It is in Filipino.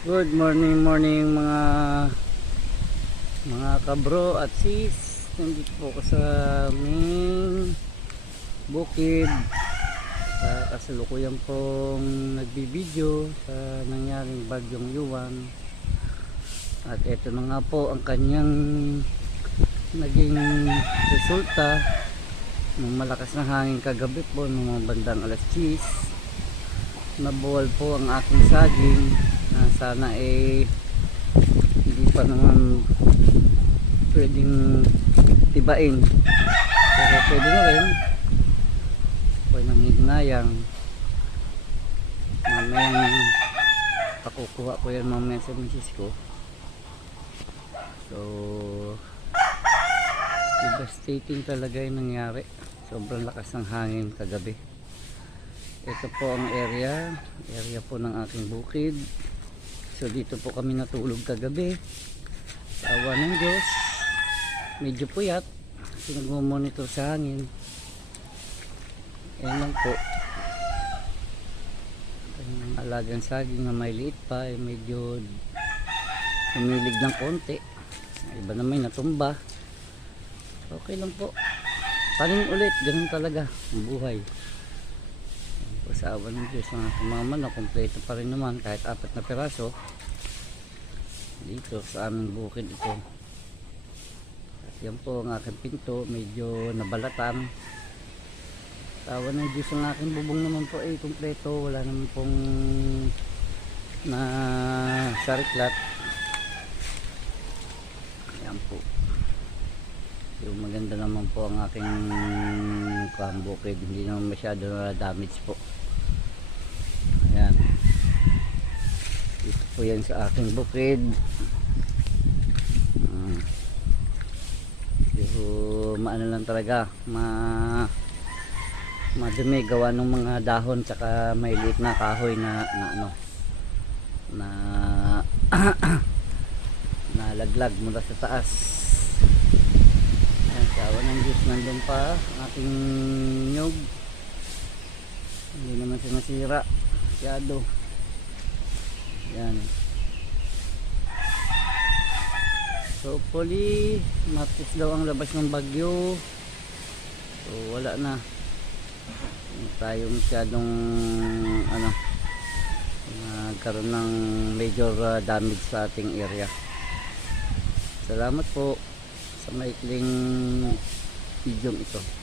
Good morning mga kabro at sis. Nandito po ako sa aming bukid. Kasalukuyan pong nagbibideo sa nangyaring bagyong Yuan. At ito na nga po ang kanyang naging resulta ng malakas na hangin kagabi po ng mga bandang alas 10. Nabuwal po ang aking saging. Sana hindi pa naman pwedeng tibain, pero pwede na rin po nang hihinayang. Mamayang pakukuha ko yan mamaya sa misis ko. So devastating talaga yung nangyari. Sobrang lakas ng hangin kagabi. Ito po ang area po ng aking bukid. So dito po kami natulog kagabi. Sa awa ng Diyos, medyo puyat kasi nagmo-monitor sa hangin. Ayan lang po. Ang alagang saging na may liit pa ay medyo humilig ng konti. Iba na may natumba. Okay lang po. Tanim ulit, ganun talaga ang buhay. Sa awa ng Diyos, mga kumaman na kompleto pa rin naman kahit 4 na piraso dito sa aming bukid ito. At yan po ang aking pinto, medyo nabalatan. Sa awa ng Diyos, ang aking bubong naman po ay kompleto, wala naman pong na sariklat. Yan po. So, maganda naman po ang aking bukid, hindi naman masyado na damage po. Ayan. Ito po yan sa aking bukid. So, maano lang talaga, madumi gawa ng mga dahon tsaka may liit na kahoy na nalaglag mula sa taas. Ayan, sawa ng Diyos, nandun pa aking nyug. Hindi naman siya nasira masyado. Yan. So hopefully mapis daw ang labas ng bagyo. So wala na. Hindi tayo masyadong nagkaroon ng major damage sa ating area. Salamat po sa maikling video ito.